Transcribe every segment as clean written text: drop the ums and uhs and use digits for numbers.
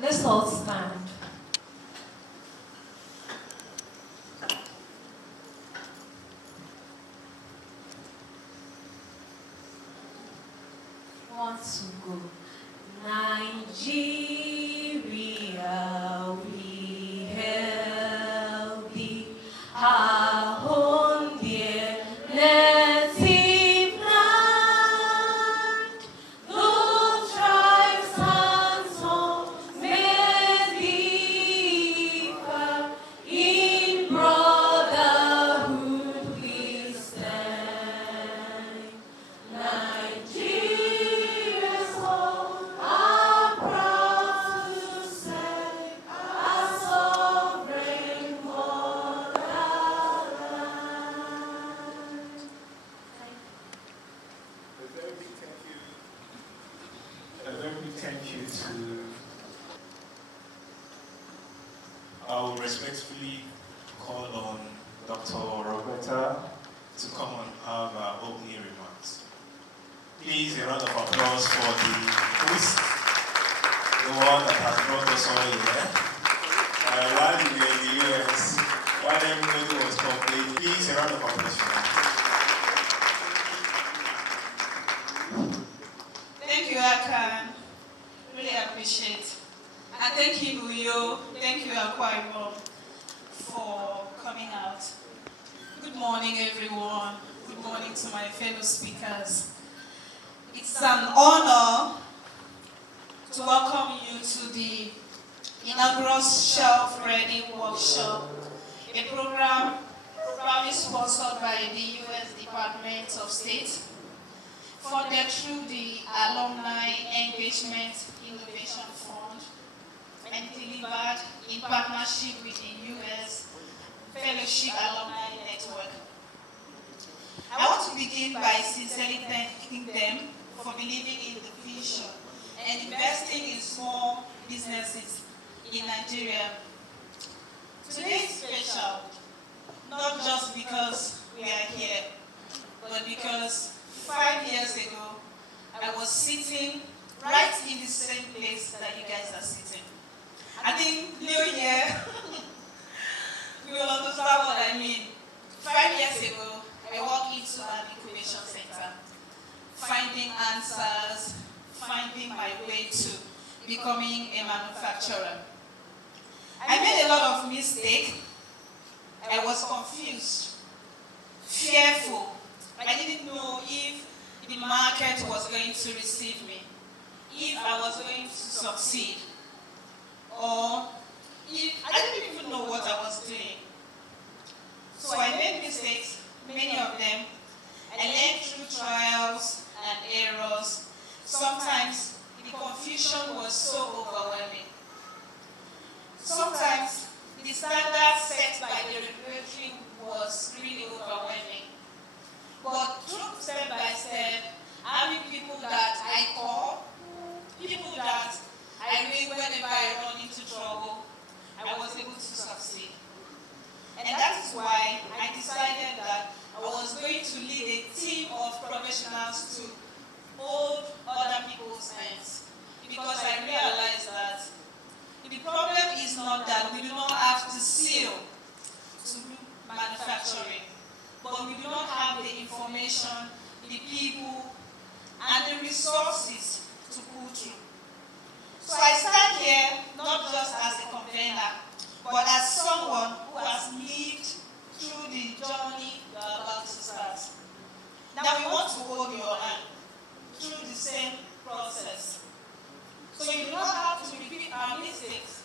Let's all stand. Want to go. Nigeria, we hail thee, our own dear native land. No tribes and tongues may differ, in brotherhood we stand. Nigeria's home, are proud to say, our sovereign motherland. A very big thank you. A very big thank you to. I will respectfully call on Dr. Roberta to come and have our opening remarks. Please, a round of applause for the host, the one that has brought us all here. While we were in the US, while everybody was complete, please, a round of applause for that. Thank you, Akan. Really appreciate. And thank you, Uyo. Thank you, Akwa Ibom, for coming out. Good morning, everyone. Good morning to my fellow speakers. It's an honor to welcome you to the inaugural Shelf Ready Workshop, a program proudly sponsored by the U.S. Department of State, funded through the Alumni Engagement Innovation Fund, and delivered in partnership with the U.S. Fellowship Alumni Network. I want to begin by sincerely thanking them for believing in the vision and investing in small businesses in Nigeria. Today is special, not just because we are here, but because 5 years ago, I was sitting right in the same place that you guys are sitting. I think new year, you will understand what I mean. 5 years ago, I walked into an incubation center, finding answers, finding my way to becoming a manufacturer. I made a lot of mistakes. I was confused, fearful. I didn't know if the market was going to receive me, if I was going to succeed, or if I didn't even know what I was doing. So I made mistakes, many of them. I learned through trials and errors. Sometimes the confusion was so overwhelming. Sometimes the standard set by the regulatory was really overwhelming. But through step by step, having people that I call, people that I ring whenever I run into trouble, I was able to succeed. And that is why I decided that I was going to lead a team of professionals to hold other people's hands. Because I realized that the problem is not that we do not have to seal to do manufacturing, but we do not have the information, the people, and the resources to pull through. So I stand here not just as a convener, but as someone who has lived through the journey you are about to start. Now we want to hold your hand through the same process. So you do not have to repeat our mistakes.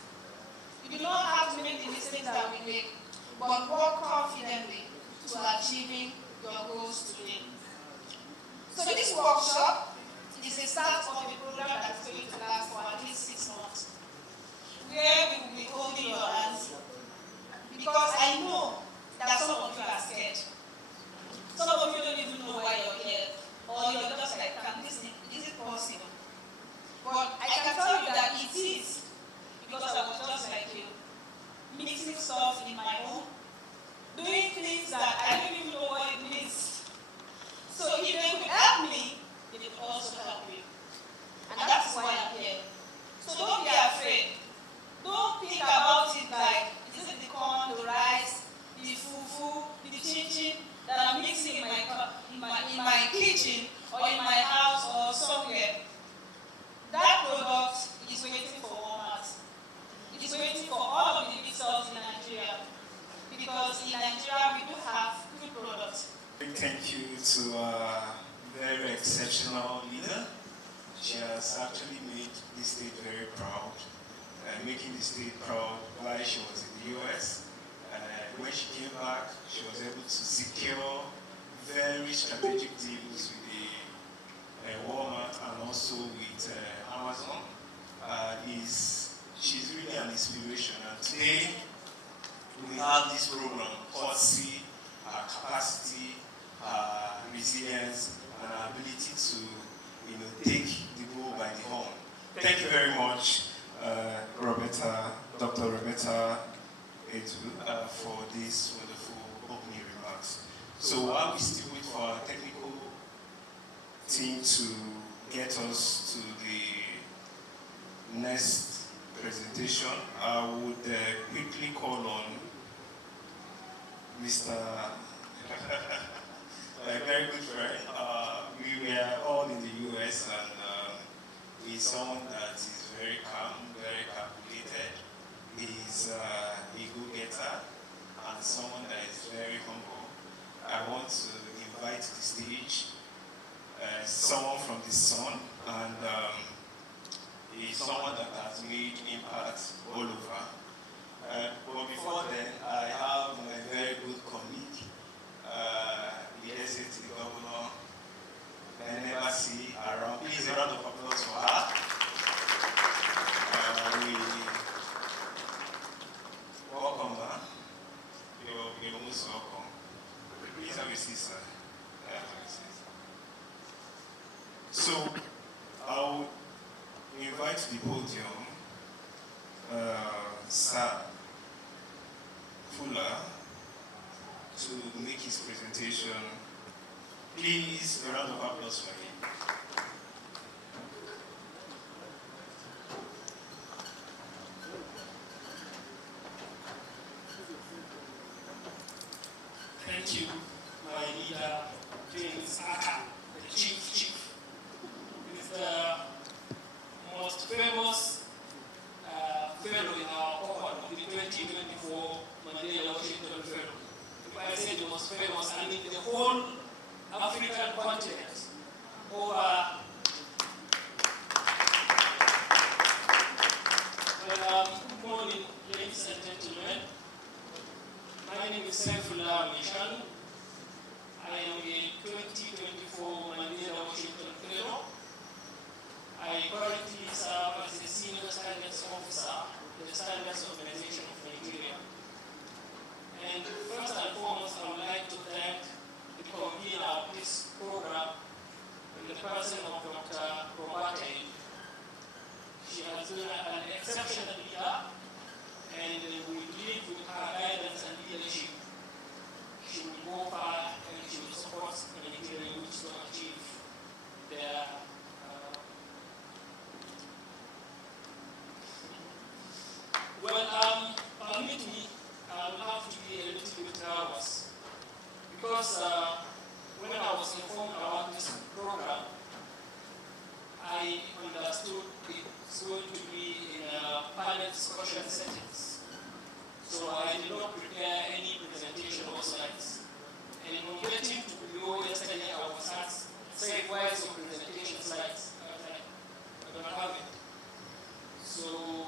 You do not have to make the mistakes that we make, but work confidently to achieving your goals today. So this workshop is a start of a program that's going to last for at least 6 months, where we will be holding your hands, because I know that some of you are scared. Some of you don't even know why you're here, or you're just like, is it possible? But I can tell you that it is, because I was just like you, mixing stuff in my home, doing things that I don't even know what it means. So if they could help me, they could kitchen or in my house or somewhere, that product is waiting for Walmart. It is waiting for all of the big stores in Nigeria. Because in Nigeria, we do have good products. Thank you to a very exceptional leader. She has actually made the state very proud, making the state proud while she was in the US. When she came back, she was able to secure very strategic deals with the Walmart and also with Amazon. She's really an inspiration. And today, we have this program, courtesy, capacity, resilience, and our ability to take the bull by the horn. Thank you very much, Dr. Roberta Etu, for this wonderful opening remarks. So while we still wait for our technical team to get us to the next presentation, I would quickly call on Mr. a very good friend. We were all in the US, and he's someone that is very calm, very calculated. He's a go-getter and someone that is very humble. I want to invite to the stage someone from the Sun, and he's someone that has made impact all over. But before then, I have my very good colleague, the SAT governor, I never see around. Please, a round of applause for her. Welcome, man. You're most welcome. Please have a seat, sir. Have a seat. So, I'll invite to the podium Sir Fuller to make his presentation. Please, a round of applause for him. Thank you, my leader, James Aka, the chief. He's the most famous fellow in our cohort of the 2024 Mandela Washington Fellow. If I say the most famous, I mean the whole African continent over. Good morning, ladies and gentlemen. My name is Saifullah Mishan. I am a 2024 Mandela Washington Fellow. I currently serve as a Senior Standards Officer in the Standards Organization of Nigeria. And first and foremost, I would like to thank the convener of this program in the person of Dr. Roberta. She has been an exceptional leader, and we believe with her guidance and leadership, she will go far and she will support Nigeria to achieve their permit me, I will have to be a little bit nervous because when I was informed about this program, I understood it's going to be in a panel discussion settings. So I did not prepare any presentation or slides. And on getting to Rio yesterday, I was asked, say, why is your presentation slides? I was like, I don't have it. So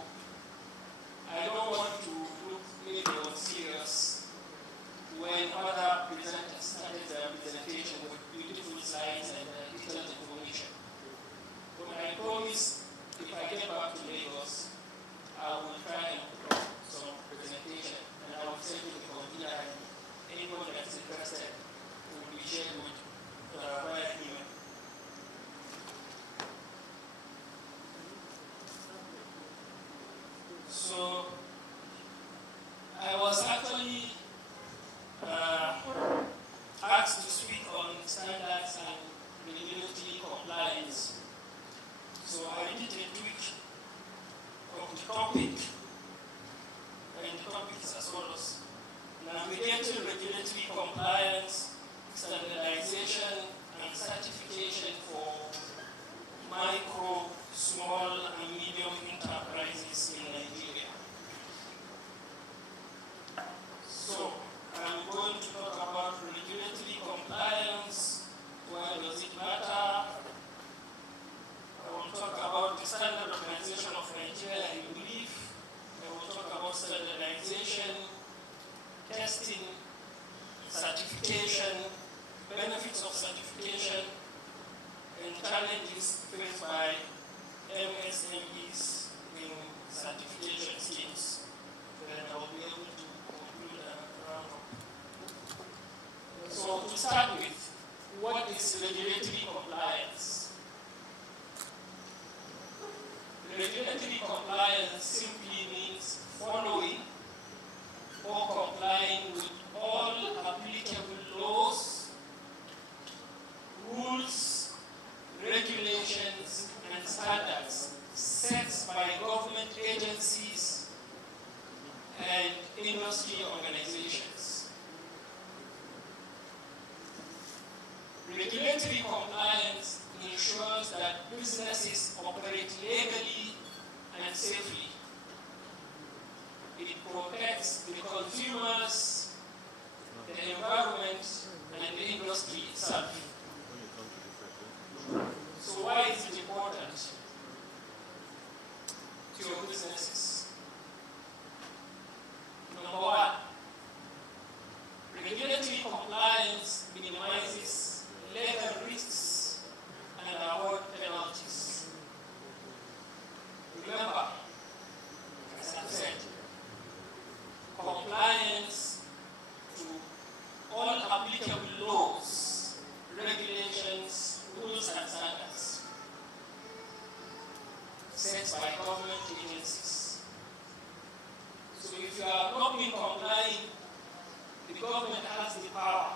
I don't want to look maybe unserious when other presenters started their presentation with beautiful slides and detailed information. But I promise, if I get back to Lagos, I will try and put up some presentation, and I will send you the convener, and anyone that's interested will be shared with via email. So I was actually asked to speak on standards and regulatory compliance. So I did a tweak of the topic, and the topic is as follows: navigating regulatory compliance, standardization, and certification and challenges faced by MSMEs in certification schemes. Then I will be able to conclude and round up. So to start with, what is regulatory compliance? Regulatory compliance simply means following or complying with all applicable laws, rules, regulations, and standards set by government agencies and industry organizations. Regulatory compliance ensures that businesses operate legally and safely. It protects the consumers, the environment, and the industry itself. So why is it important to your businesses? Number one, regulatory compliance minimizes legal risks and avoid penalties. Remember, as I said, compliance to all applicable laws, regulations, rules, and standards set by government agencies. So if you are not being complying, the government has the power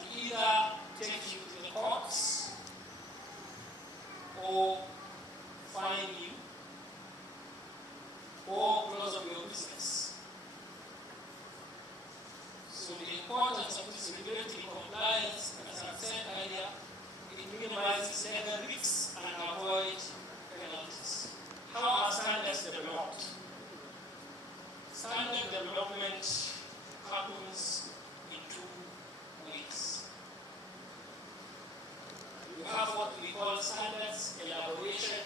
to either take you to the courts or fine you or close up your business. So the importance of this regulatory compliance, as I said earlier, it minimizes legal risks and avoids penalties. How are standards developed? Standard development happens in two ways. We have what we call standards elaboration,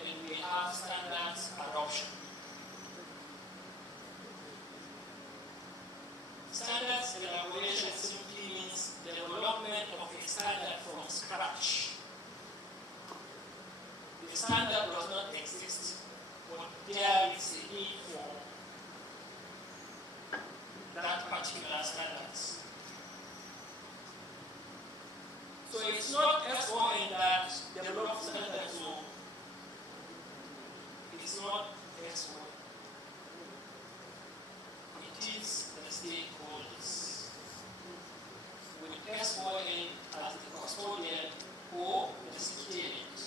and we have standards adoption. Standards elaboration simply means development of a standard from scratch. The standard does not exist, but there is a need for that particular standards. So it's not SON that develops standards, so it's not SON. It is the stakeholders, with SON as the custodian or the recipient.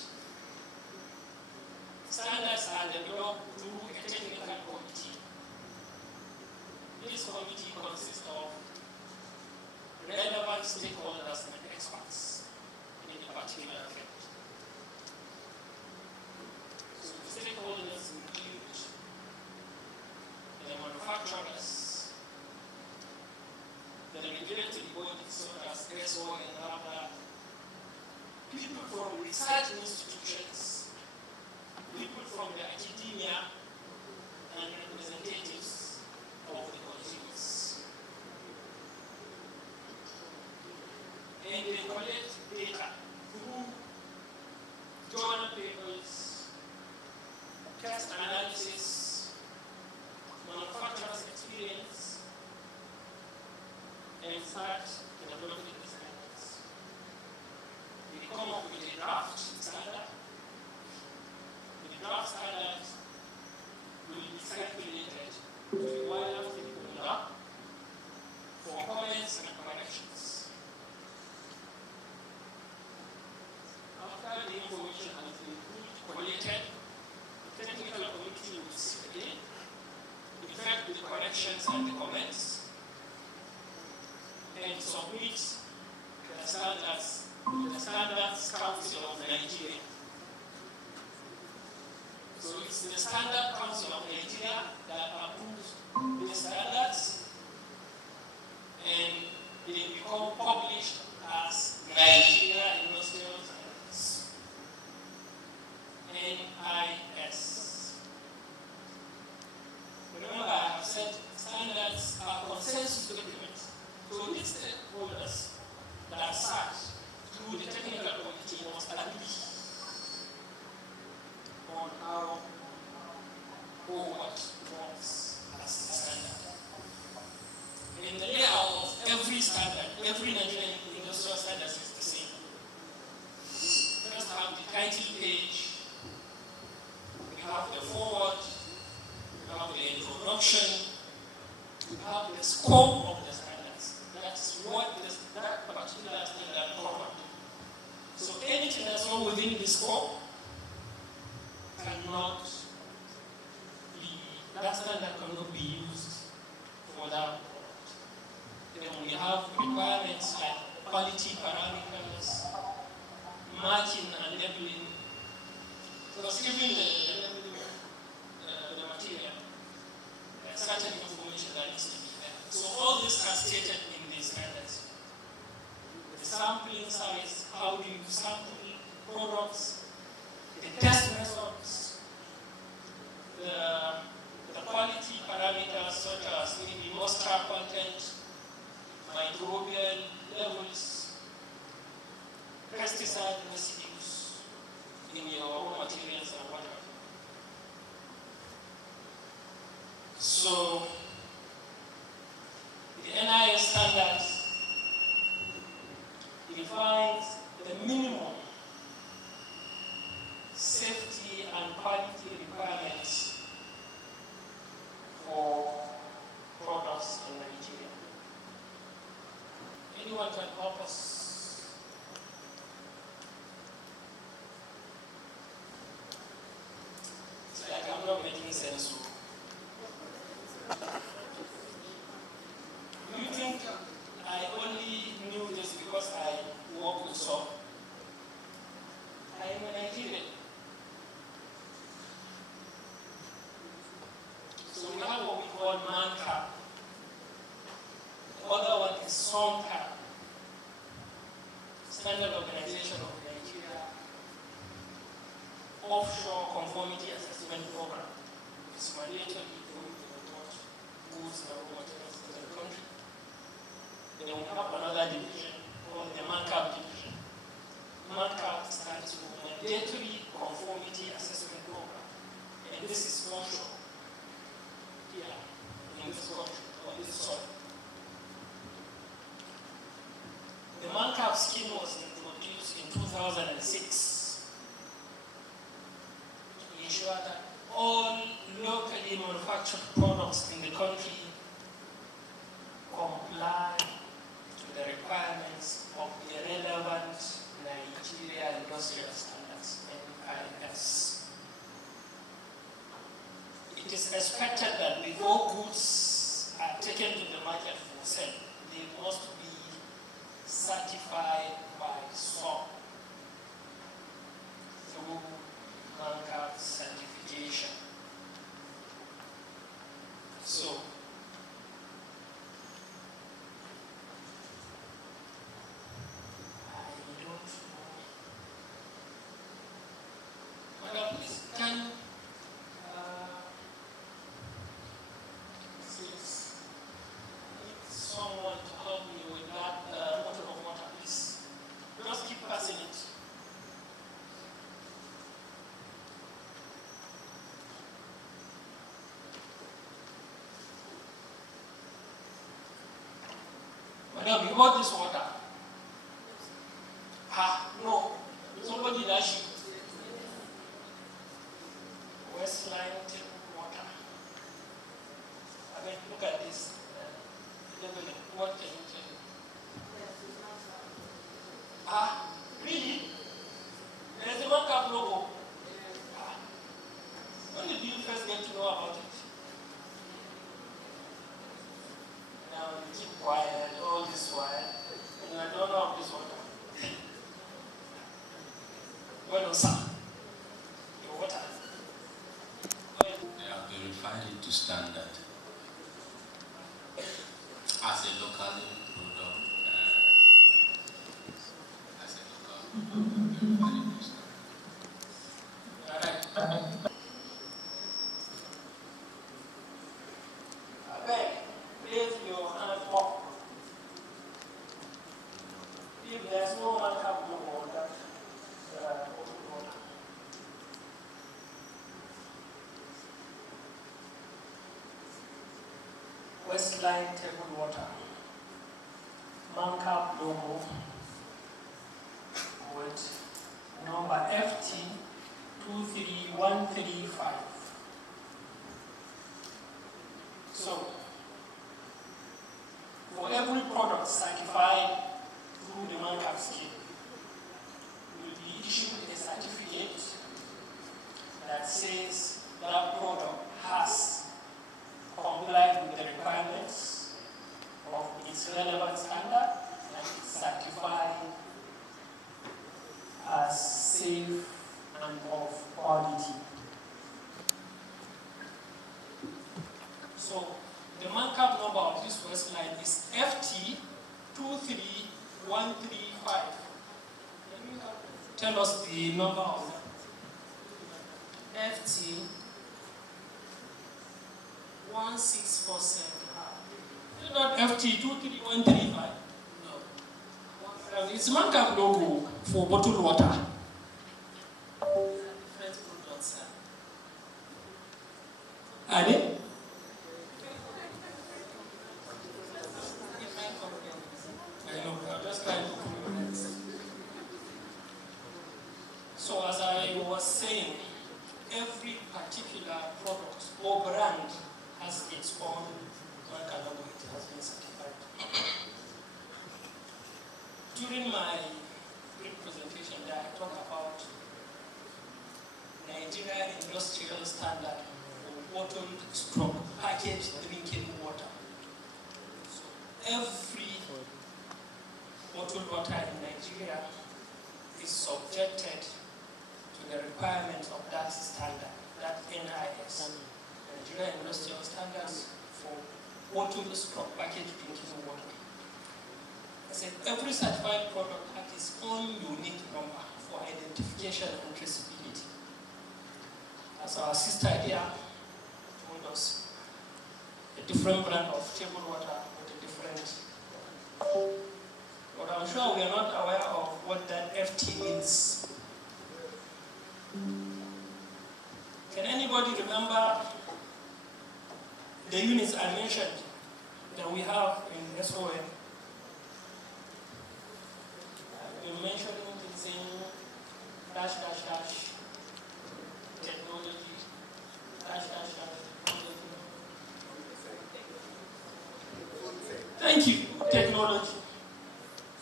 Standards are developed through a technical committee. This committee consists of relevant stakeholders and experts in a particular field. So the stakeholders include the manufacturers, the regulatory bodies such as SO and other, people from research institutions, people from the academia, and representatives of the consumers. And they collect data through journal papers, test analysis, manufacturer's experience, and start developing the standards. They come up with a draft standard. The draft standard will be circulated to the wider stakeholder for comments and corrections. After the information has been collated, the technical committee will sit again, effect the corrections and the comments, and submit the standards to the Standards Council of Nigeria. So it's the Standard Council of Nigeria that approves the standards, and they become published as Nigeria Industrial Standards, NIS. Remember, I have said standards are consensus documents. So these stakeholders that agree on how or what wants as the standard. In the layout of every standard, every Nigerian industrial standard is the same. You just have the title page, you have the forward, you have the introduction, you have the scope of the standards. That's what that particular standard covers. So anything that's not within the scope cannot be, that standard cannot be used for that. Then we have requirements like quality parameters, marking and labeling, because even the material, there's certain information that needs to be there. So all this are stated in the standards. The sampling size, how do you sample products, the test methods, the quality parameters such as maybe moisture content, microbial levels, pesticide residues in your raw materials and whatever. So the NIS standards defines the minimum safety and quality requirements for products in Nigeria. Anyone can help us? It's like I'm not making sense. Do you think I only knew this because I work with soap? I am a Nigerian. So we have what we call MANCAP. The other one is SONCAP, Standard Organization of Nigeria Offshore Conformity Assessment Program. It's mandatory for you to report goods and raw materials to the country. Then we have another division called the MANCAP division. MANCAP stands for Mandatory Conformity Assessment Program. And this is offshore. Here, in this country, on this soil. The MANCAP scheme was introduced in 2006 to ensure that all locally manufactured products in the country comply to the requirements of the relevant Nigeria Industrial Standards, NIS. It is expected that before goods are taken to the market for sale, they must be certified by SOP through MANCAP certification. So, I don't know. Madam, please, can please need someone to help me with that bottle of water, please. Just keep passing it. Madam, you bought this water? No. Somebody dash you. Westline water. I mean, look at this. What can you tell me? Really? There's a MANCAP logo. When did you first get to know about it? Now you keep quiet all this while, and you don't know of this water. Well, sir, your water. They have verified it to standard as a local product. As a local product, verified it to standard. All right. I beg, raise your hand up. If there's no MANCAP logo on that Westline table water, Mancap logo with number FT23135. So, for every product certified through the Mancap scheme, will be issued a certificate that says that product has complied with the requirements of its relevant standard and is certified as safe and of quality. So the Mancap number of this Westline is FT23135. Can you tell us the number of that? FT 1647. Is it not FT23135? No. It's Mancap logo for bottled water. Different products, sir. Are they? Different companies. I know, I'm just trying to prove it. So as I was saying, every particular product or brand has its own Mancap logo. It has been certified. During my brief presentation there, I talked about Nigeria industrial standard for bottled stroke packaged drinking water. So every bottled water in Nigeria is subjected to the requirements of that standard, that NIS, Nigeria Industrial Standards for bottled stroke packaged drinking water. I said every certified product has its own unique number for identification and traceability. As our sister here told us, a different brand of table water with a different. But I'm sure we are not aware of what that FT means. Can anybody remember the units I mentioned that we have in SOM? I've been mentioning things in technology, Thank you, technology.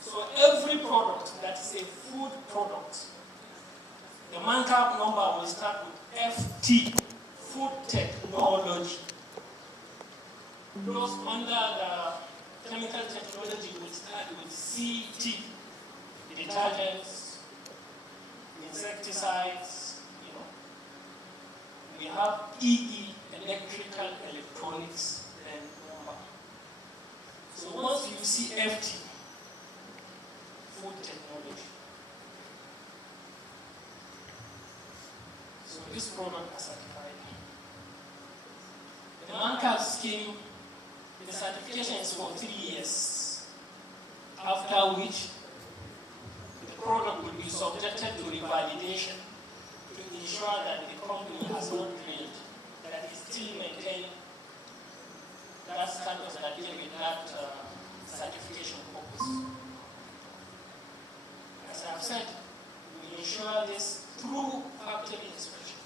So every product that is a food product, the Mancap number will start with FT, food technology. Those under the chemical technology will start with CT, detergents, insecticides, We have EE, electrical, electronics, and number. So once you see FT, food technology. So this product is certified. The Mancap scheme, the certification is for 3 years, after which the product will be subjected to revalidation to ensure that the company has not failed, that it still maintains that status that deals with that certification purpose. As I've said, we ensure this through factory inspection.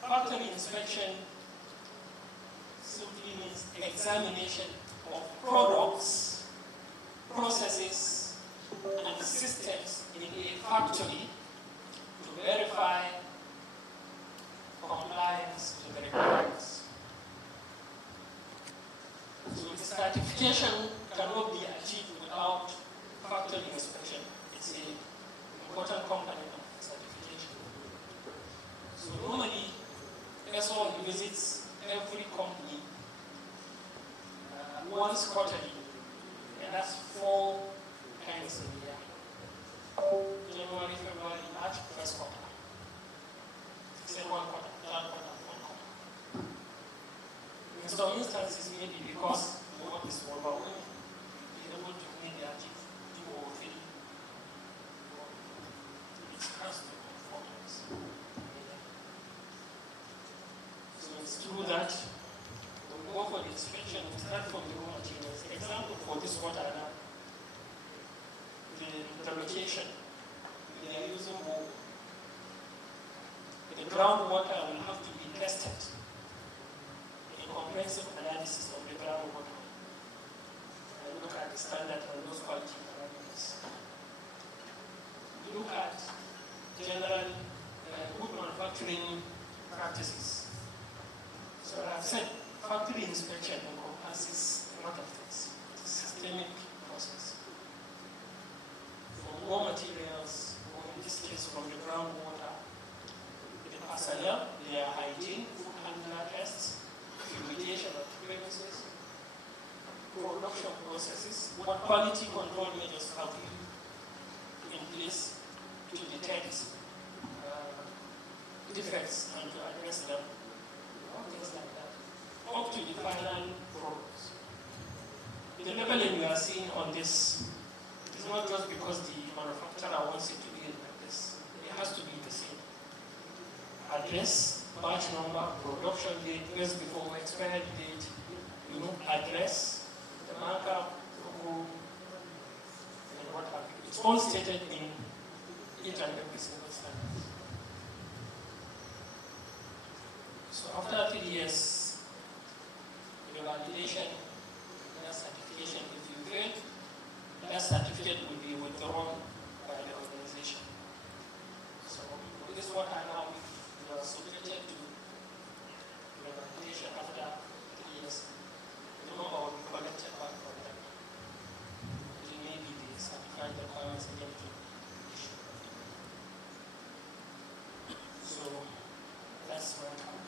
Factory inspection simply means examination of products, processes, and systems in a factory to verify compliance to the requirements. So the certification cannot be achieved without factory inspection. It's an important component of certification. So normally, SO visits every company once quarterly, and that's 4 times a year. January, February, March, first quarter. Say 1 quarter, 3rd quarter, 1 quarter. In some instances, maybe because the work is overwhelming, they're able to meet their chief, do or feel. It has to performance. So it's true that we go for the inspection surface water now, the location, they are using more. The groundwater will have to be tested. A comprehensive analysis of the groundwater. And look at the standard and those quality parameters. Look at general good manufacturing practices. So I've said factory inspection encompasses a lot of things. It's a systemic process. From raw materials, or in this case from the groundwater, the personnel, their hygiene, food handler tests, fumigation of premises, production processes, what quality control measures have you in place to detect defects and to address them, things like that, up to the final products. The leveling we are seeing on this is not just because the manufacturer wants it to be like this. It has to be the same. Address, batch number, production date, just before expiry date, address, the markup, logo, and what have you. It's all stated in each and every single standard. So after 3 years, the validation, that certification, if you fail, that certificate will be withdrawn by the organization. So this is what I now you are subjected to the validation after 3 years. The number will be collected back from them. It may be the certified requirements again to issue. So that's one part.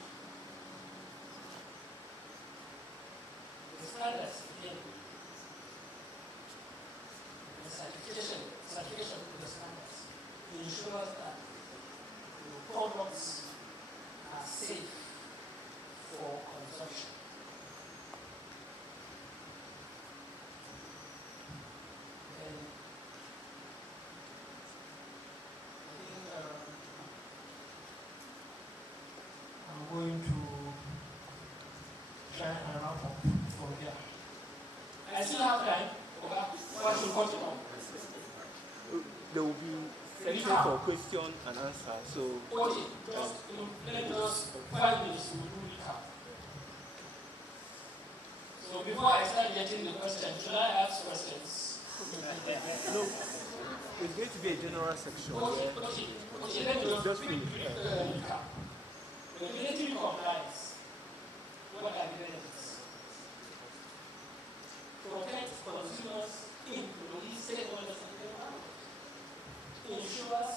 The standards again. The certification to the standards ensures that the products are safe for consumption. And I think I'm going to try and wrap up from here. I still have time. Okay. What should continue? There will be section for question and answer. So Okay, let us 5 minutes to do recap. So before I start getting the questions, should I ask questions? no, it's going to be a general section. Okay, let me Just finish. recap. Regulatory compliance. What are the benefits? Protect consumers, employees, stakeholders, and the environment. Ensures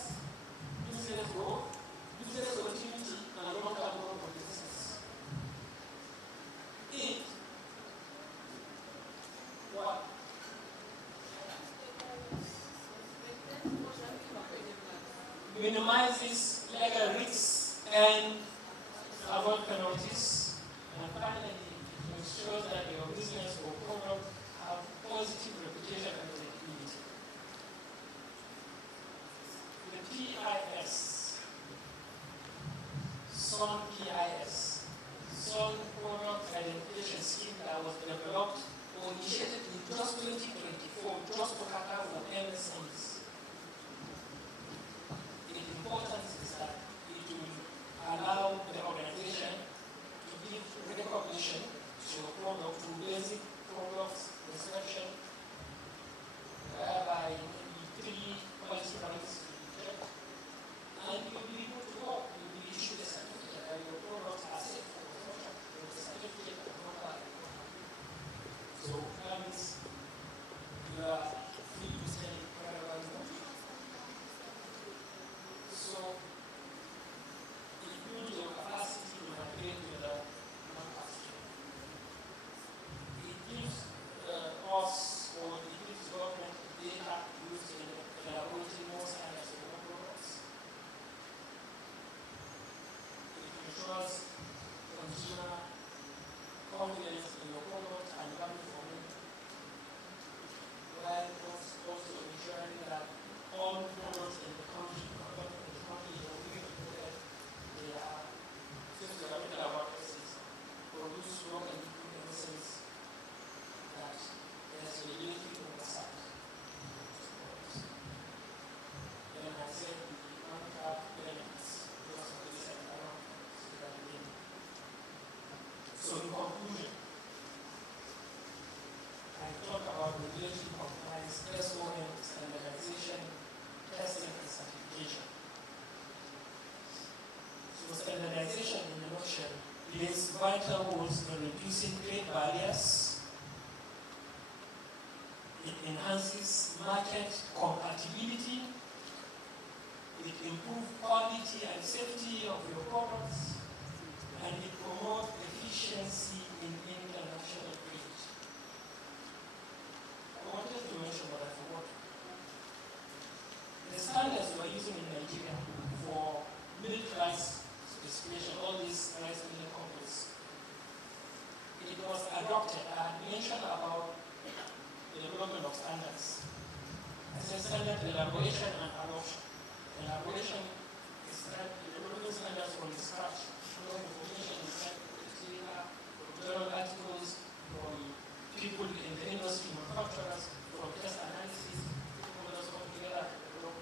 business growth, business continuity, and long-term growth of business. 8. What? Minimizes legal risks and avoid penalties. And finally, ensures that your business or product have positive reputation and credibility. The PIS, SON PIS, SON Product Identification Scheme that was developed or initiated in just 2024, just to cater for MSMEs. The importance is that it will allow the organization to give recognition to your product through basic products inspection, whereby maybe 3 quality parameters will be checked, and you'll be able to go. You'll be issued a certificate that your product vital roles in reducing trade barriers. It enhances market compatibility. It improves quality and safety of your products. And it promotes efficiency in international trade. I wanted to mention what I forgot. The standards we are using in Nigeria for milk rice specification, all these rice milling companies, it was adopted. I had mentioned about the development of standards. I said standard elaboration and adoption. Elaboration is that developing standards from scratch. Information is that criteria, from journal articles, from people in the industry, manufacturers, from test analysis, people come together to develop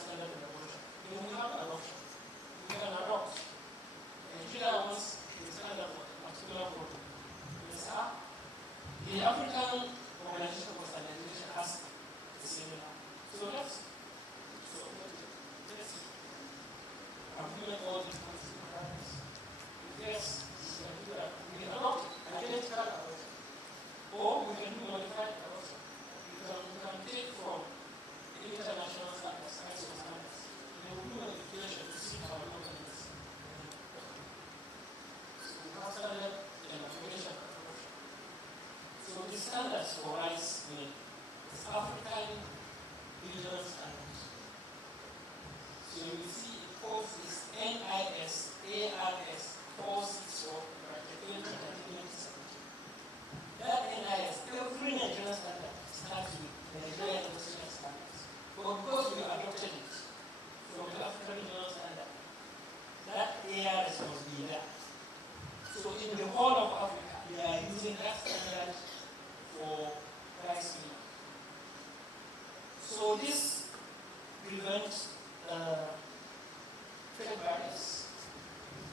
standard elaboration. Then we have adoption. We can adopt. Nigeria wants the standard for a particular product. The African Organization for Standardization has a similar. So let's implement all these requirements. Yes, we can adopt identical adoption, or we can do modified adoption. We can take from the international standards, ISO standards, and then we do modification to see our local needs. So we have standard elaboration and adoption. So the standards for rice milling is African regional standards. So you see it calls this NIS ARS 464 That NIS, every Nigerian standard starts with Nigerian International Standards. But because we adopted it from the African regional standard, that ARS must be there. So in the whole of Africa, they are using that standard for rice milling. So this prevents trade barriers.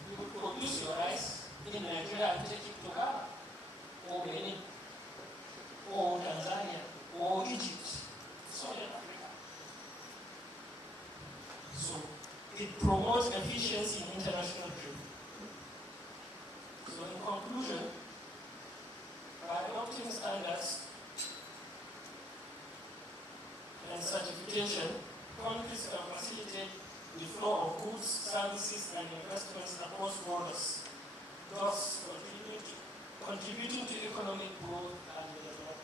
You would produce your rice in Nigeria and take it to Ghana, or Benin, or Tanzania, or Egypt, Southern Africa. So it promotes efficiency in international trade. So in conclusion, by adopting standards and certification, countries can facilitate the flow of goods, services, and investments across borders, thus contributing to economic growth and development.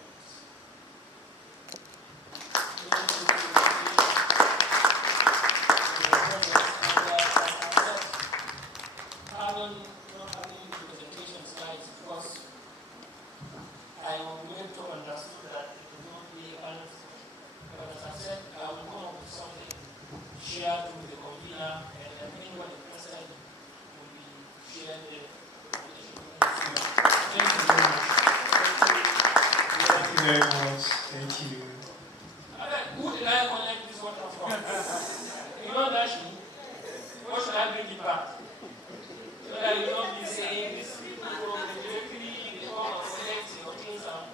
Not having presentation slides because I will make to understand that it will not be honest. But as I said, I will come up with something shared with the convener, and anyone interested will be shared the presentation. Thank you very much. Thank you very much. Thank you. Who did I collect this water from? You don't dash me. What should I bring it back? So that you don't be saying this people directly, they all select your things out.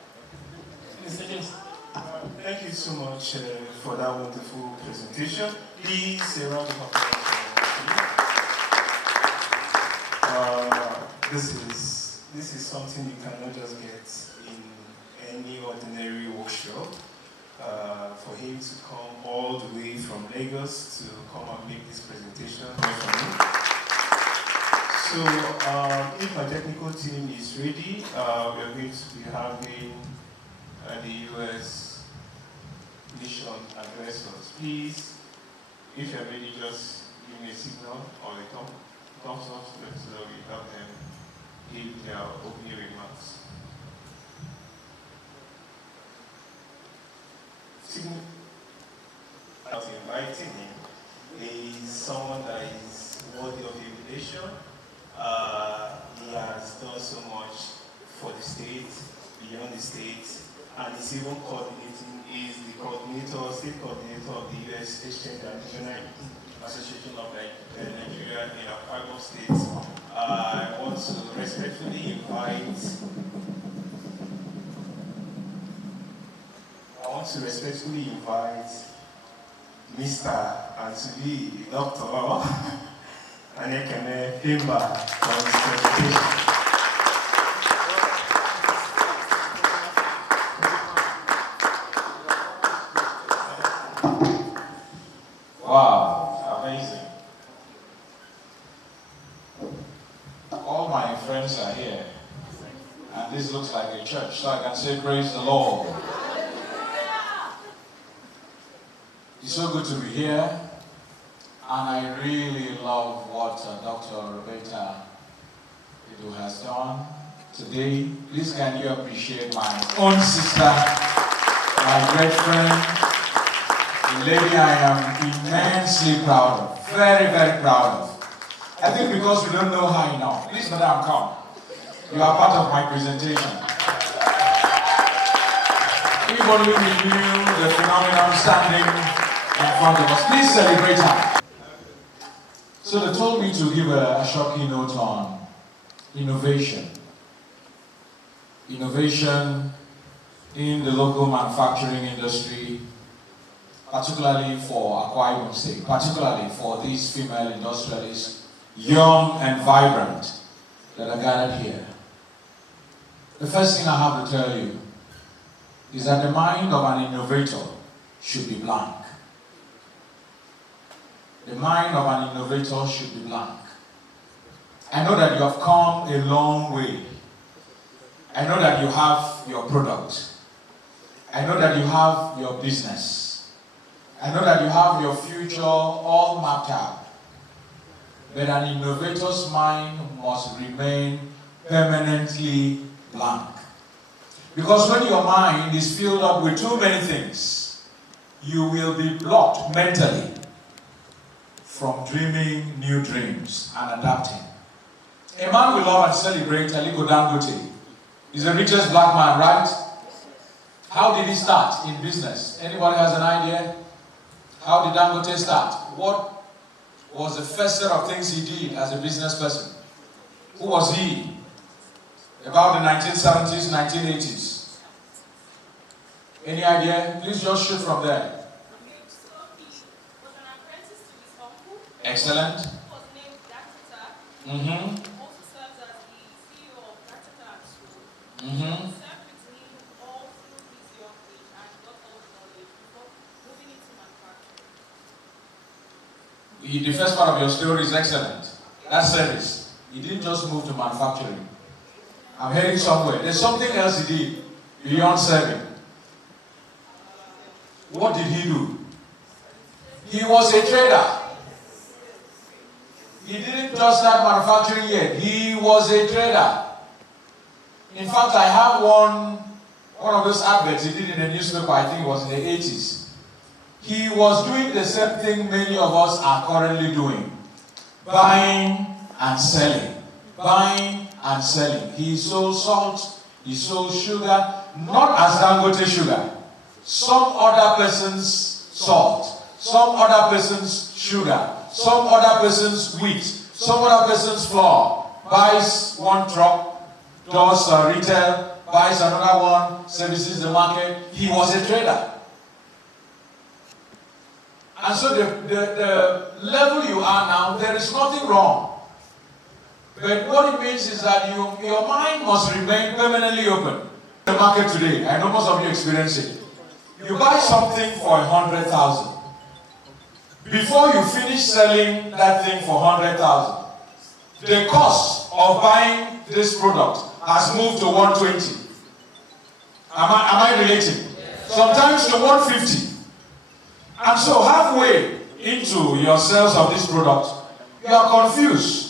Mr. James. Thank you so much for that wonderful presentation. Please, a round of applause for this is something you cannot just get in any ordinary workshop. For him to come all the way from Lagos to come and make this presentation for me. So, if my technical team is ready, we are going to be having the US mission address us. Please, if you're ready, just give me a signal or a thumbs up so that we have them give their opening remarks. Inviting him is someone that is worthy of emulation. He has done so much for the state, beyond the state, and is even coordinating, is the coordinator, state coordinator of the US Exchange and Regional Association of Nigeria in our 5 states. I want to respectfully invite Mr. and to be Dr. And you can Himba for his presentation. Wow, amazing. All my friends are here. And this looks like a church, so I can say praise the Lord. It's so good to be here. And I really love what Dr. Roberta has done today. Please can you appreciate my own sister, my great friend, a lady I am immensely proud of, very, very proud of. I think because we don't know her enough. Please, madam, come. You are part of my presentation. Anybody who knew the phenomenon standing in front of us, please celebrate her. So they told me to give a short keynote on innovation. Innovation in the local manufacturing industry, particularly for Akwa Ibom State, particularly for these female industrialists, young and vibrant, that are gathered here. The first thing I have to tell you is that the mind of an innovator should be blank. The mind of an innovator should be blank. I know that you have come a long way. I know that you have your product. I know that you have your business. I know that you have your future all mapped out. But an innovator's mind must remain permanently blank. Because when your mind is filled up with too many things, you will be blocked mentally from dreaming new dreams and adapting. A man will love and celebrate Aliko Dangote. He's the richest black man, right? How did he start in business? Anybody has an idea? How did Dangote start? What was the first set of things he did as a business person? Who was he? About the 1970s, 1980s. Any idea? Please just shoot from there. Excellent. Mm-hmm. Mm-hmm. The first part of your story is excellent. That service. He didn't just move to manufacturing. I'm heading somewhere. There's something else he did beyond serving. What did he do? He was a trader. He didn't just start manufacturing yet. He was a trader. In fact, I have one of those adverts he did in the newspaper, I think it was in the 80s. He was doing the same thing many of us are currently doing. Buying and selling. Buying and selling. He sold salt, he sold sugar, not as Dangote sugar. Some other person's salt, some other person's sugar, some other person's wheat, some other person's flour. Buys one truck, does retail, buys another one, services the market. He was a trader. And so the level you are now, there is nothing wrong. But what it means is that your mind must remain permanently open. The market today, I know most of you experience it. You buy something for 100,000. Before you finish selling that thing for 100,000, the cost of buying this product has moved to 120. Am I relating? Sometimes to 150. And so halfway into your sales of this product, you are confused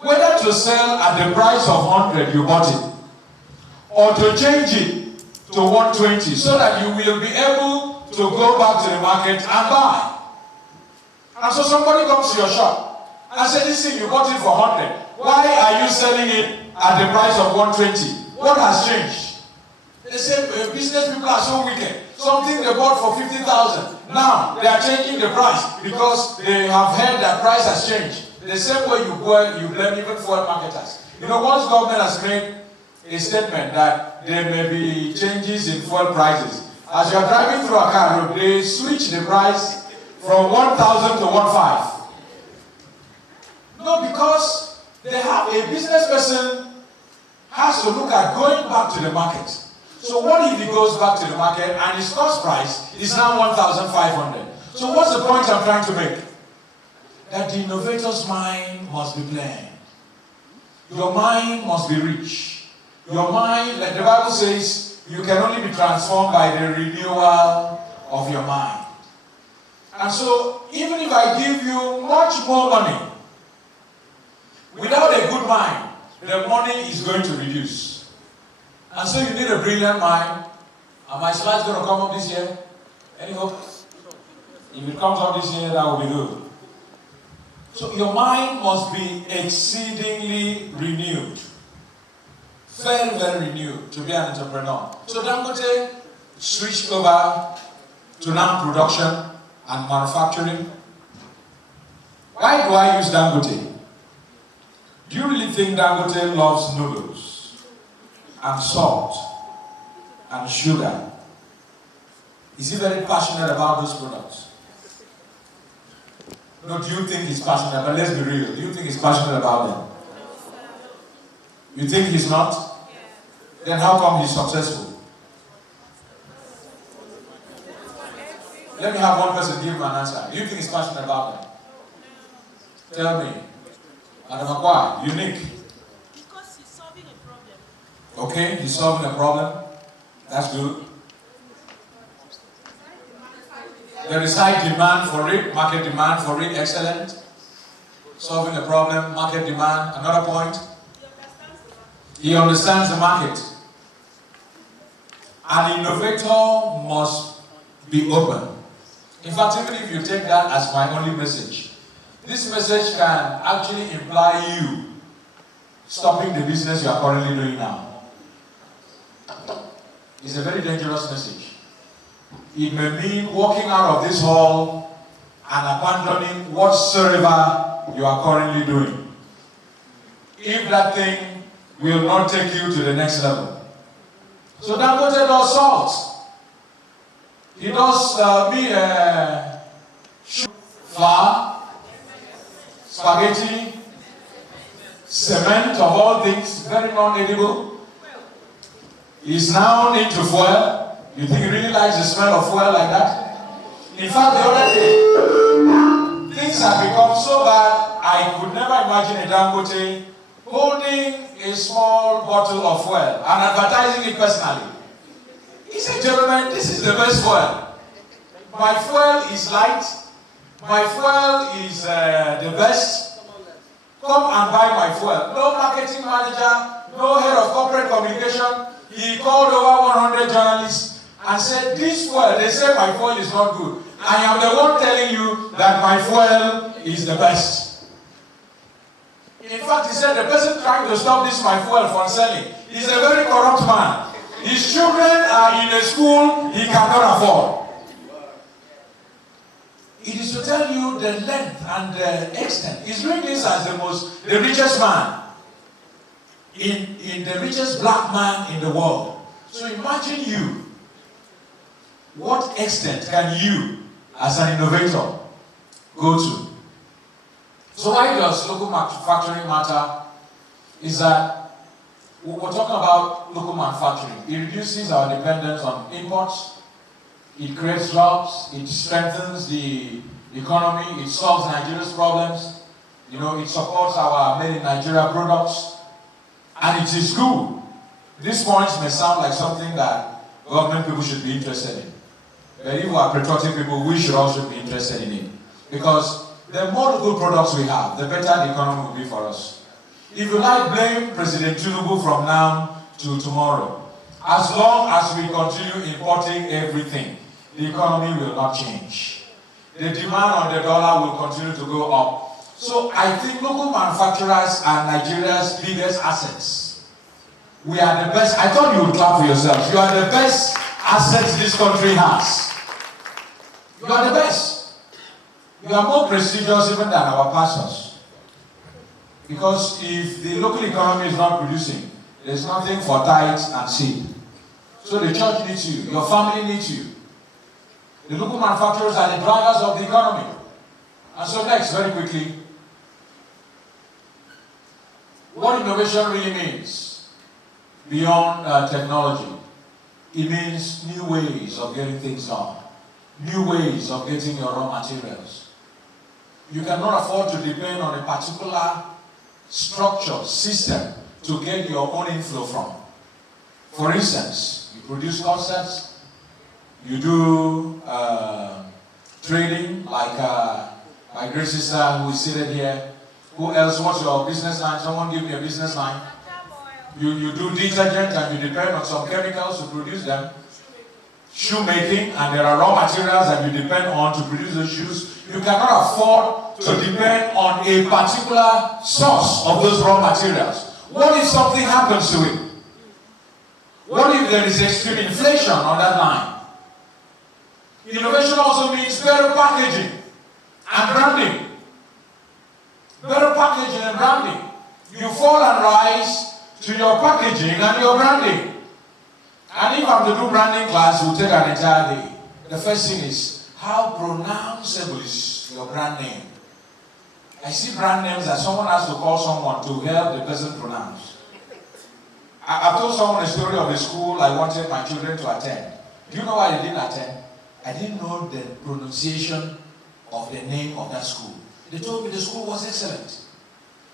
whether to sell at the price of 100 you bought it, or to change it to 120 so that you will be able to go back to the market and buy. And so somebody comes to your shop and says, listen, you bought it for 100. Why are you selling it at the price of 120? What has changed? They say business people are so wicked. Something they bought for 50,000. Now they are changing the price because they have heard that price has changed. The same way you blame even fuel marketers. You know, once government has made a statement that there may be changes in fuel prices, as you are driving through a car road, they switch the price from 1,000 to 1,500. No, because they have a business person has to look at going back to the market. So what if he goes back to the market and his cost price is now 1,500? So what's the point I'm trying to make? That the innovator's mind must be plain. Your mind must be rich. Your mind, like the Bible says, you can only be transformed by the renewal of your mind. And so, even if I give you much more money, without a good mind, the money is going to reduce. And so you need a brilliant mind. Are my slides going to come up this year? Any hope? If it comes up this year, that will be good. So your mind must be exceedingly renewed. Very, very renewed to be an entrepreneur. So Dangote switched over to now production and manufacturing. Why do I use Dangote? Do you really think Dangote loves noodles and salt and sugar? Is he very passionate about those products? No, do you think he's passionate? But let's be real. Do you think he's passionate about them? You think he's not? Then how come he's successful? Let me have one person give him an answer. Do you think he's passionate about them? Tell me. Madam Akwa, unique. Because he's solving a problem. Okay, he's solving a problem. That's good. There is high demand for it, market demand for it, excellent. Solving a problem, market demand. Another point. He understands the market. An innovator must be open. In fact, even if you take that as my only message, this message can actually imply you stopping the business you are currently doing now. It's a very dangerous message. It may mean walking out of this hall and abandoning whatsoever you are currently doing, if that thing will not take you to the next level. So Dangote does salt. He does flour, spaghetti, cement of all things, very non-edible. He's now into fuel. You think he really likes the smell of fuel like that? In fact, the other day, things have become so bad, I could never imagine a Dangote holding a small bottle of fuel and advertising it personally. He said, gentlemen, this is the best fuel. My fuel is light. My fuel is the best. Come and buy my fuel. No marketing manager, no head of corporate communication. He called over 100 journalists and said, this fuel, they say my fuel is not good. I am the one telling you that my fuel is the best. In fact, he said the person trying to stop this my fuel from selling is a very corrupt man. His children are in a school he cannot afford. It is to tell you the length and the extent. He's doing this as the richest man, in the richest black man in the world. So imagine you. What extent can you, as an innovator, go to? So why does local manufacturing matter? Is that we're talking about local manufacturing. It reduces our dependence on imports. It creates jobs. It strengthens the economy. It solves Nigeria's problems. You know, it supports our made in Nigeria products. And it is good. These points may sound like something that government people should be interested in. But if we are patriotic people, we should also be interested in it. Because the more local products we have, the better the economy will be for us. If you like, blame President Tinubu from now to tomorrow. As long as we continue importing everything, the economy will not change. The demand on the dollar will continue to go up. So I think local manufacturers are Nigeria's biggest assets. We are the best. I thought you would clap for yourselves. You are the best assets this country has. You are the best. You are more prestigious even than our pastors. Because if the local economy is not producing, there's nothing for tithes and seed. So the church needs you. Your family needs you. The local manufacturers are the drivers of the economy. And so next, very quickly, What innovation really means, beyond technology, it means new ways of getting things done, new ways of getting your raw materials. You cannot afford to depend on a particular structure, system, to get your own inflow from. For instance, you produce concepts, you do trading, like my great sister who is seated here. Who else? What's your business line? Someone give me a business line. You do detergent and you depend on some chemicals to produce them. Shoemaking, and there are raw materials that you depend on to produce those shoes. You cannot afford to depend on a particular source of those raw materials. What if something happens to it? What if there is extreme inflation on that line? Innovation also means better packaging and branding. Better packaging and branding. You fall and rise to your packaging and your branding. And if I'm to do branding class, we'll take an entire day. The first thing is, how pronounceable is your brand name? I see brand names that someone has to call someone to help the person pronounce. I've told someone a story of a school I wanted my children to attend. Do you know why they didn't attend? I didn't know the pronunciation of the name of that school. They told me the school was excellent.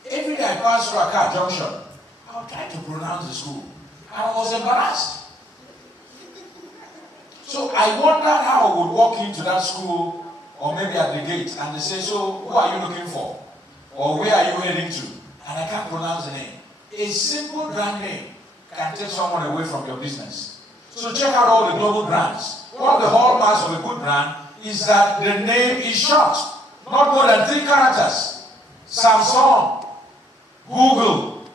Every day I passed through a car junction, I would try to pronounce the school. And I was embarrassed. So I wondered how I would walk into that school, or maybe at the gate, and they say, so who are you looking for? Or where are you heading to? And I can't pronounce the name. A simple brand name can take someone away from your business. So check out all the global brands. One of the hallmarks of a good brand is that the name is short, not more than 3 characters. Samsung, Google,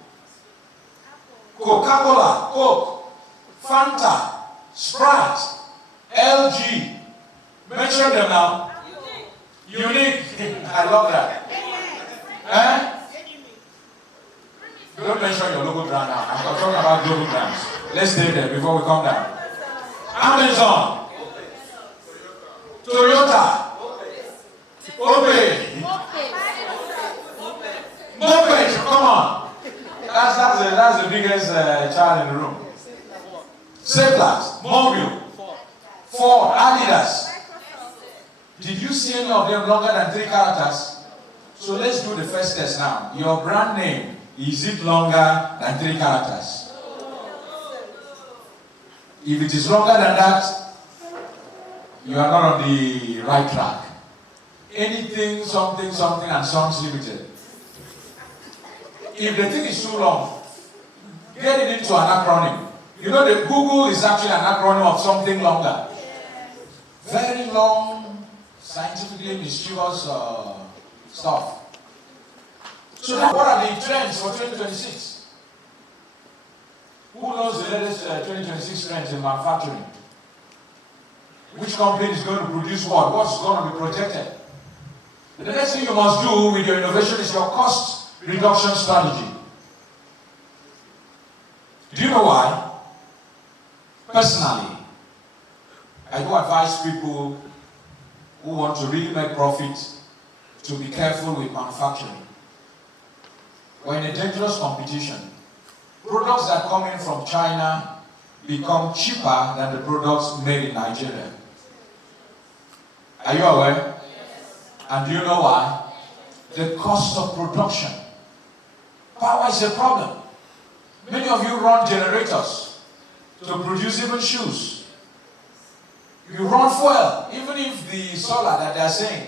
Coca-Cola, Coke, Fanta, Sprite, LG. Mention them now. Unique. I love that. Don't mention your local brand now. I'm talking about global brands. Let's stay there before we come down. Amazon, Toyota, Opel, Moped. Come on. That's the biggest child in the room. Seplat, Mobil, Ford, Adidas. Did you see any of them longer than 3 characters? So let's do the first test now. Your brand name, is it longer than 3 characters? If it is longer than that, you are not on the right track. Anything, something, and Sons Limited. If the thing is too long, get it into an acronym. You know that Google is actually an acronym of something longer. Very long, scientifically mischievous stuff. So now what are the trends for 2026? Who knows the latest 2026 trends in manufacturing? Which company is going to produce what? What's going to be protected? The next thing you must do with your innovation is your cost reduction strategy. Do you know why? Personally, I do advise people who want to really make profit to be careful with manufacturing. We're in a dangerous competition. Products that come in from China become cheaper than the products made in Nigeria. Are you aware? Yes. And do you know why? The cost of production. Power is a problem. Many of you run generators to produce even shoes. You run fuel, even if the solar that they are saying,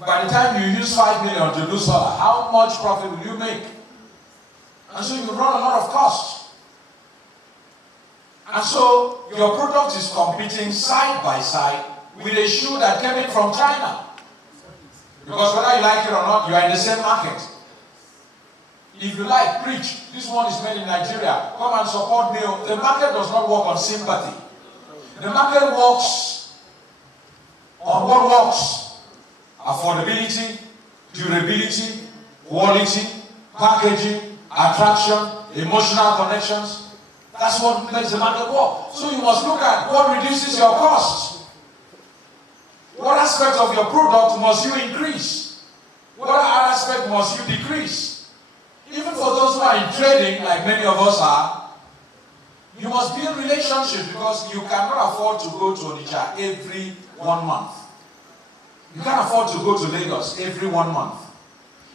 by the time you use 5 million to do solar, how much profit will you make? And so you run a lot of costs. And so your product is competing side by side with a shoe that came in from China. Because whether you like it or not, you are in the same market. If you like, preach. This one is made in Nigeria. Come and support me. The market does not work on sympathy. The market works on what works. Affordability, durability, quality, packaging, attraction, emotional connections. That's what makes the market work. So you must look at what reduces your costs. What aspect of your product must you increase? What aspect must you decrease? Even for those who are in trading, like many of us are, you must build relationships because you cannot afford to go to Onitsha every 1 month. You can't afford to go to Lagos every 1 month.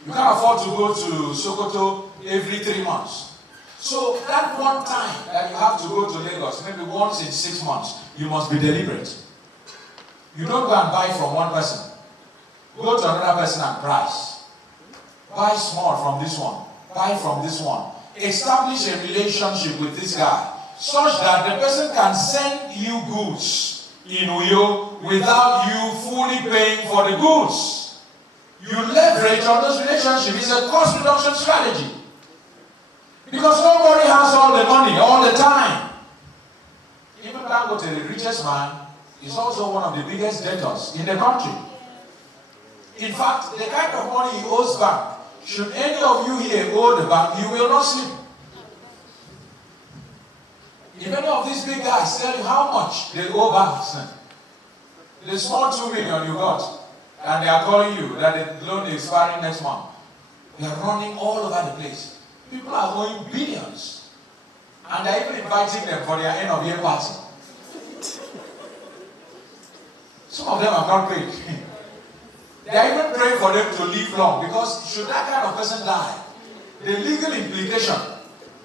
You can't afford to go to Sokoto every 3 months. So that one time that you have to go to Lagos, maybe once in 6 months, you must be deliberate. You don't go and buy from one person. Go to another person and price. Buy small from this one. Buy from this one. Establish a relationship with this guy such that the person can send you goods in Uyo without you fully paying for the goods. You leverage on those relationships. It's a cost reduction strategy. Because nobody has all the money all the time. Even Dangote, the richest man, is also one of the biggest debtors in the country. In fact, the kind of money he owes bank, should any of you here owe the bank, you will not sleep. If any of these big guys tell you how much they owe banks, the small 2 million you got, and they are calling you that the loan is expiring next month, they are running all over the place. People are owing billions, and they are even inviting them for their end of year party. Some of them have not paid. They are even praying for them to live long, because should that kind of person die, the legal implication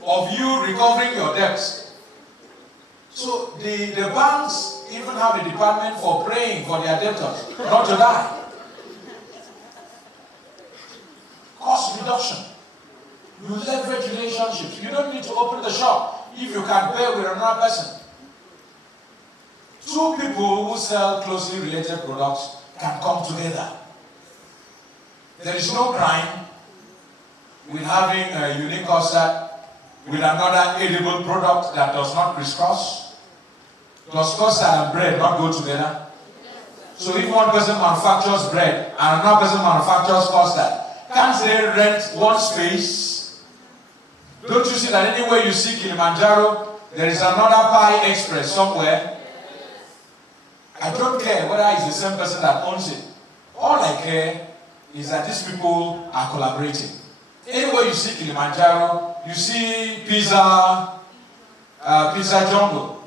of you recovering your debts. So the banks even have a department for praying for their debtors not to die. Cost reduction. You leverage relationships. You don't need to open the shop if you can pay with another person. 2 people who sell closely related products can come together. There is no crime with having a unique custard with another edible product that does not crisscross. Does custard and bread not go together? So if one person manufactures bread and another person manufactures custard, can't they rent one space? Don't you see that anywhere you see Kilimanjaro, there is another Pie Express somewhere? I don't care whether it's the same person that owns it. All I care is that these people are collaborating. Anywhere you see Kilimanjaro, you see Pizza Jungle.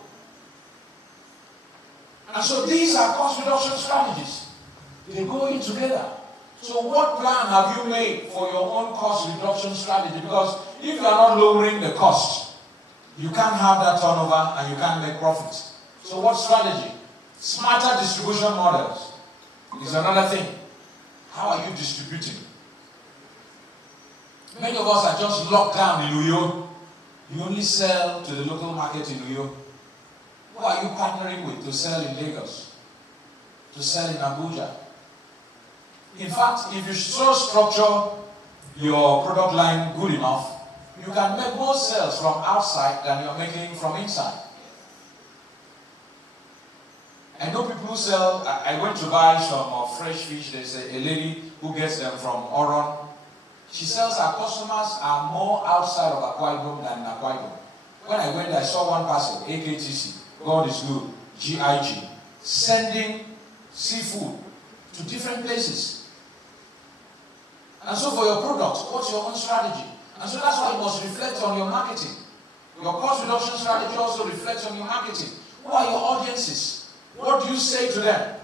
And so these are cost reduction strategies. They go in together. So what plan have you made for your own cost reduction strategy? Because if you are not lowering the cost, you can't have that turnover and you can't make profits. So what strategy? Smarter distribution models is another thing. How are you distributing? Many of us are just locked down in Uyo. You only sell to the local market in Uyo. Who are you partnering with to sell in Lagos? To sell in Abuja? In fact, if you so structure your product line good enough, you can make more sales from outside than you're making from inside. I know people who sell. I went to buy some fresh fish. There's a lady who gets them from Oron. She sells her customers are more outside of Akwa Ibom than in Akwa Ibom. When I went, I saw one parcel, AKTC, God is good, GIG, sending seafood to different places. And so for your products, what's your own strategy? And so that's why you must reflect on your marketing. Your cost reduction strategy also reflects on your marketing. Who are your audiences? What do you say to them?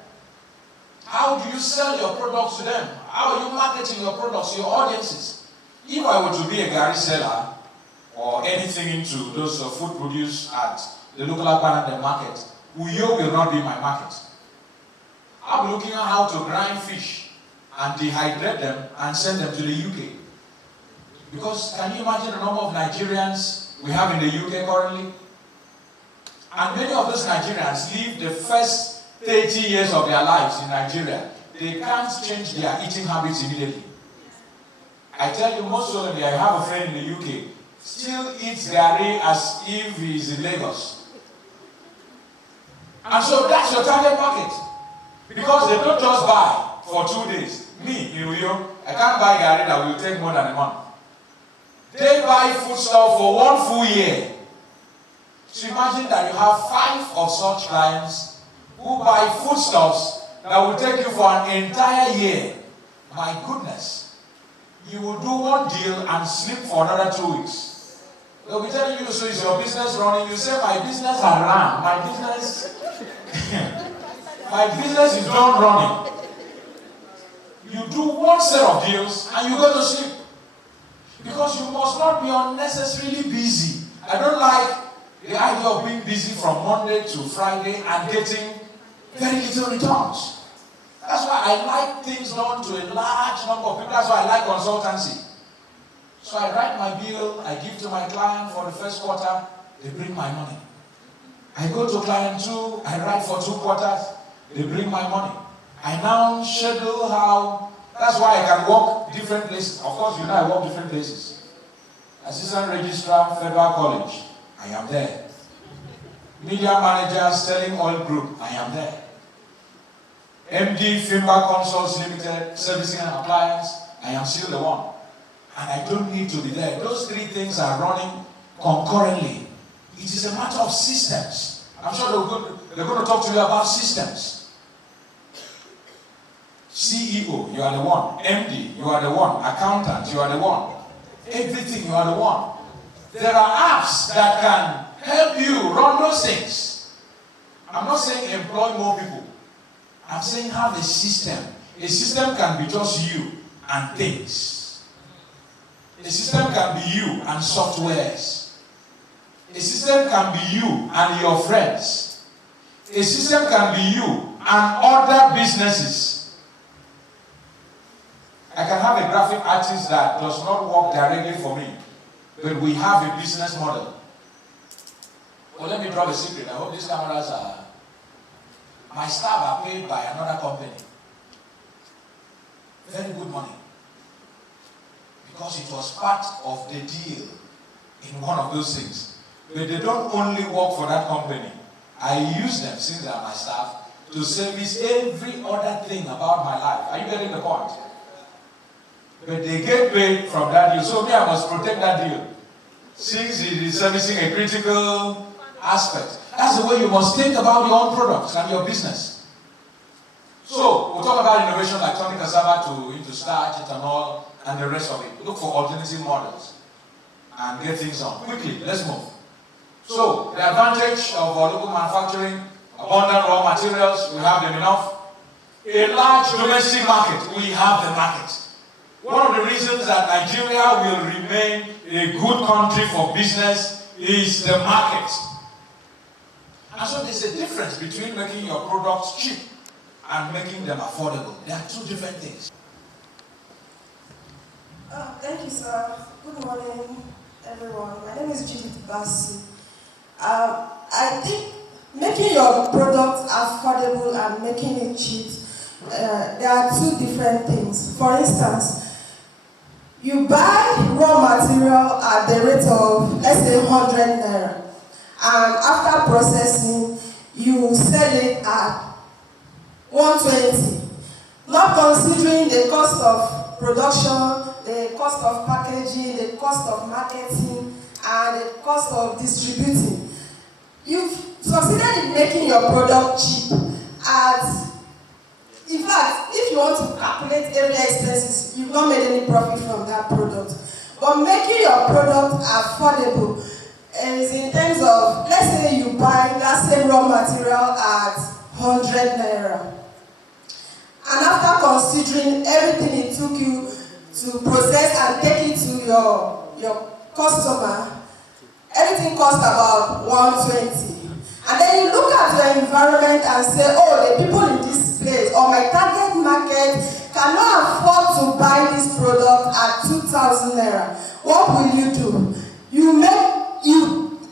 How do you sell your products to them? How are you marketing your products to your audiences? If I were to be a Gary seller or anything into those food produce at the local Akwa market, Uyo will not be my market. I'll be looking at how to grind fish and dehydrate them and send them to the UK. Because can you imagine the number of Nigerians we have in the UK currently? And many of those Nigerians live the first 30 years of their lives in Nigeria. They can't change their eating habits immediately. I tell you most solemnly, I have a friend in the UK, still eats gari as if he's in Lagos. And so that's your target market. Because they don't just buy for 2 days. Me, in Uyo, I can't buy gari that will take more than a month. They buy foodstuff for 1 full year. So imagine that you have 5 of such clients who buy foodstuffs that will take you for an entire year. My goodness. you will do one deal and sleep for another 2 weeks. They'll be telling you, so is your business running? You say, my business has run. My business is not running. You do one set of deals and you go to sleep. Because you must not be unnecessarily busy. I don't like the idea of being busy from Monday to Friday and getting very little returns. That's why I like things done to a large number of people. That's why I like consultancy. So I write my bill, I give to my client for the first quarter, they bring my money. I go to client 2, I write for 2 quarters, they bring my money. I now schedule how, that's why I can work different places. Of course, you know I work different places. Assistant Registrar, Federal College, I am there. Media Manager, Sterling Oil Group, I am there. MD, Fimba Consults Limited, Servicing and Appliance, I am still the one. And I don't need to be there. Those 3 things are running concurrently. It is a matter of systems. I'm sure they're going to talk to you about systems. CEO, you are the one. MD, you are the one. Accountant, you are the one. Everything, you are the one. There are apps that can help you run those things. I'm not saying employ more people. I'm saying have a system. A system can be just you and things. A system can be you and softwares. A system can be you and your friends. A system can be you and other businesses. I can have a graphic artist that does not work directly for me, but we have a business model. Well, let me drop a secret. I hope these cameras are... My staff are paid by another company. Very good money. Because it was part of the deal in one of those things. But they don't only work for that company. I use them, since they are my staff, to service every other thing about my life. Are you getting the point? But they get paid from that deal. So me, I must protect that deal. Since it is servicing a critical aspect. That's the way you must think about your own products and your business. So, we'll talk about innovation like turning cassava into starch, ethanol, and the rest of it. Look for alternative models and get things on. Quickly, let's move. So, the advantage of local manufacturing, abundant raw materials, we have them enough. A large domestic market, we have the market. One of the reasons that Nigeria will remain a good country for business is the market. And so there's a difference between making your products cheap and making them affordable. They are 2 different things. Thank you, sir. Good morning, everyone. My name is Judith Bassi. I think making your product affordable and making it cheap, there are 2 different things. For instance, you buy raw material at the rate of, let's say, 100 naira. And after processing, you sell it at 120. Not considering the cost of production, the cost of packaging, the cost of marketing, and the cost of distributing. You've succeeded in making your product cheap in fact, if you want to calculate area expenses, you've not made any profit from that product. But making your product affordable is in terms of, let's say you buy that same raw material at 100 naira. And after considering everything it took you to process and take it to your customer, everything costs about 120. And then you look at your environment and say, oh, the people in this place or my target market cannot afford to buy this product at 2,000 naira. What will you do?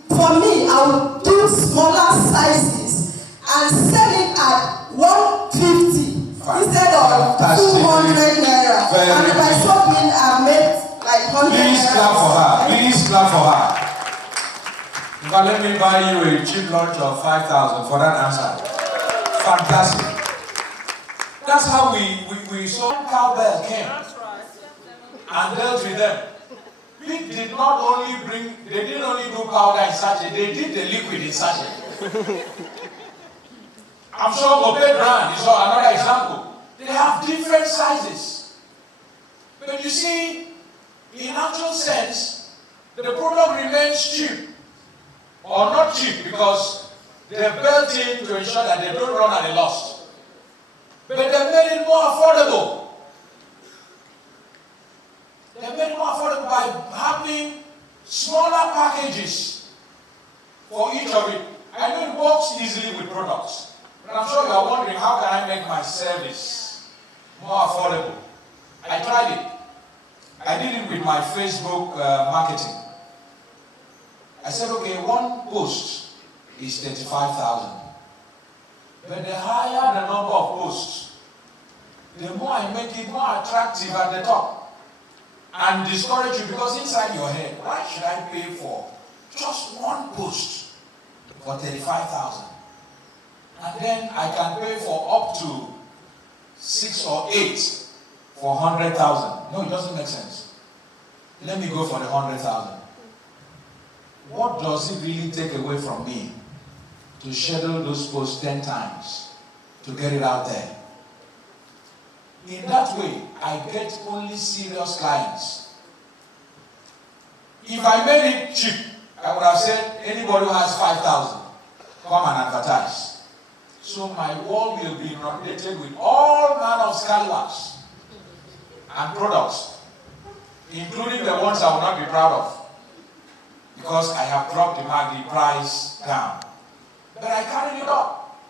For me, I will do smaller sizes and sell it at 150 instead of 200 naira. And if I so mean I made like 100 naira. Please clap for her. Please clap for her. But let me buy you a cheap lunch of 5,000 for that answer. Fantastic. That's how we saw Cowbell came and dealt with them. They didn't only do powder in sachet, they did the liquid in sachet. I'm sure Obey brand is another example. They have different sizes. But you see, in actual sense, the product remains cheap. Or not cheap because they're built in to ensure that they don't run at a loss. But they made it more affordable. They made it more affordable by having smaller packages for each of it. I know it works easily with products. But I'm sure you are wondering, how can I make my service more affordable? I tried it. I did it with my Facebook marketing. I said, okay, one post is 35,000. But the higher the number of posts, the more I make it more attractive at the top. And discourage you, because inside your head, why should I pay for just one post for 35,000? And then I can pay for up to 6 or 8 for 100,000. No, it doesn't make sense. Let me go for the 100,000. What does it really take away from me to schedule those posts 10 times to get it out there? In that way, I get only serious clients. If I made it cheap, I would have said anybody who has 5,000, come and advertise. So my wall will be inundated with all manner of scallywags and products, including the ones I will not be proud of, because I have dropped the price down. But I carried it up.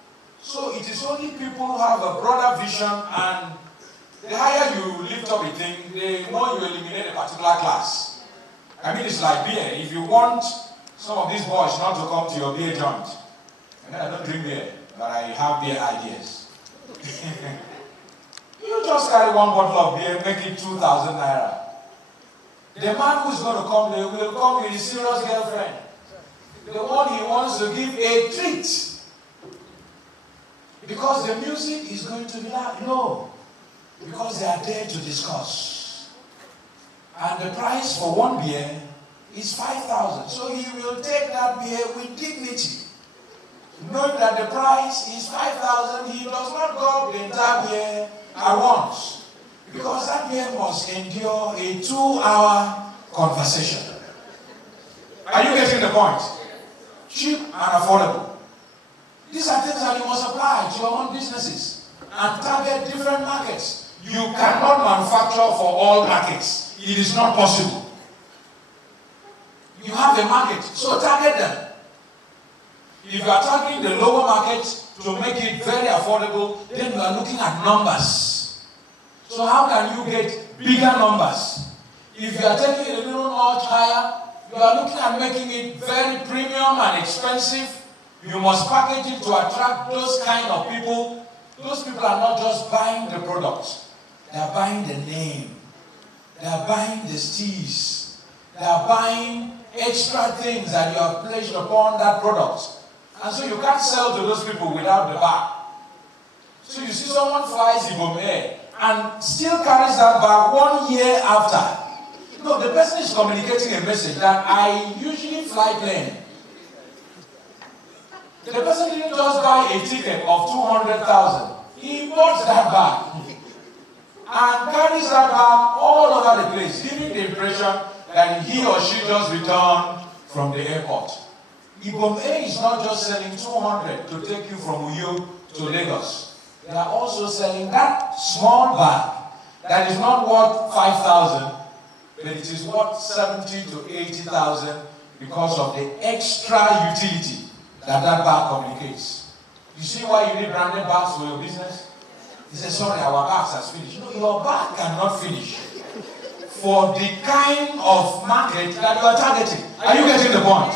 So it is only people who have a broader vision, and the higher you lift up a thing, the more you eliminate a particular class. I mean, it's like beer. If you want some of these boys not to come to your beer joint, and I don't drink beer, but I have beer ideas. You just carry one bottle of beer, make it 2,000 naira. The man who's going to come there will come with his serious girlfriend. The one he wants to give a treat. Because the music is going to be loud. No. Because they are there to discuss. And the price for one beer is 5,000. So he will take that beer with dignity. Knowing that the price is 5,000, he does not go the entire beer at once. Because that beer must endure a 2-hour conversation. Are you getting the point? Cheap and affordable. These are things that you must apply to your own businesses and target different markets. You cannot manufacture for all markets. It is not possible. You have a market, so target them. If you are targeting the lower market to make it very affordable, then you are looking at numbers. So how can you get bigger numbers? If you are taking it a little much higher, you are looking at making it very premium and expensive. You must package it to attract those kind of people. Those people are not just buying the product. They are buying the name. They are buying the steez. They are buying extra things that you have placed upon that product. And so you can't sell to those people without the bag. So you see someone flies Ibom Air and still carries that bag 1 year after. No, the person is communicating a message that I usually fly plane. The person didn't just buy a ticket of 200,000. He bought that bag and carries that bag all over the place, giving the impression that he or she just returned from the airport. Ibom Air is not just selling 200 to take you from Uyo to Lagos. They are also selling that small bag that is not worth 5,000, but it is worth 70 to 80,000 because of the extra utility that bag communicates. You see why you need branded bags for your business? He said, sorry, our bags has finished. No, your bag cannot finish for the kind of market that you are targeting. Are you getting the point?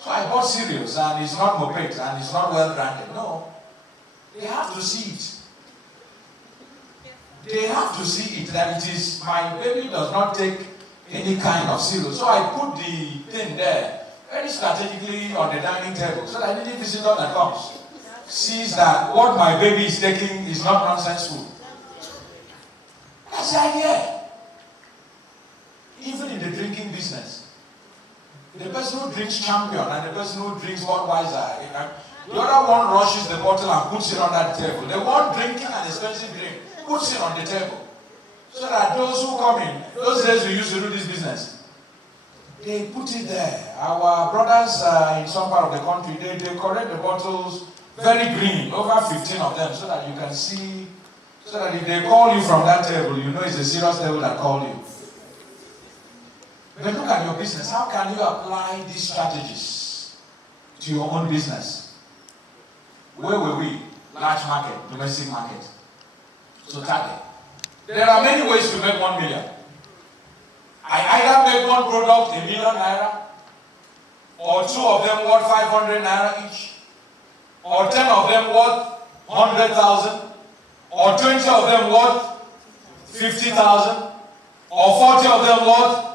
So I bought cereals and it's not moped and it's not well branded. No. They have to see it. They have to see it that it is, my baby does not take any kind of cereal. So I put the thing there very strategically on the dining table so that any visitor that comes sees that what my baby is taking is not nonsense food. That's the idea. Even in the drinking business, the person who drinks Champion and the person who drinks Budweiser, the other one rushes the bottle and puts it on that table. The one drinking an expensive drink puts it on the table. So that those who come in, those days we used to do this business, they put it there. Our brothers in some part of the country, they correct the bottles very green, over 15 of them, so that you can see, so that if they call you from that table, you know it's a serious table that called you. But look at your business. How can you apply these strategies to your own business? Where were we? Large market, domestic market. So target. There are many ways to make 1 million. I either make one product ₦1 million, or 2 of them worth 500 naira each, or 10 of them worth 100,000, or 20 of them worth 50,000, or 40 of them worth.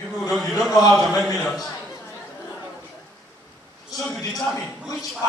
You don't know how to make millions. So you determine which part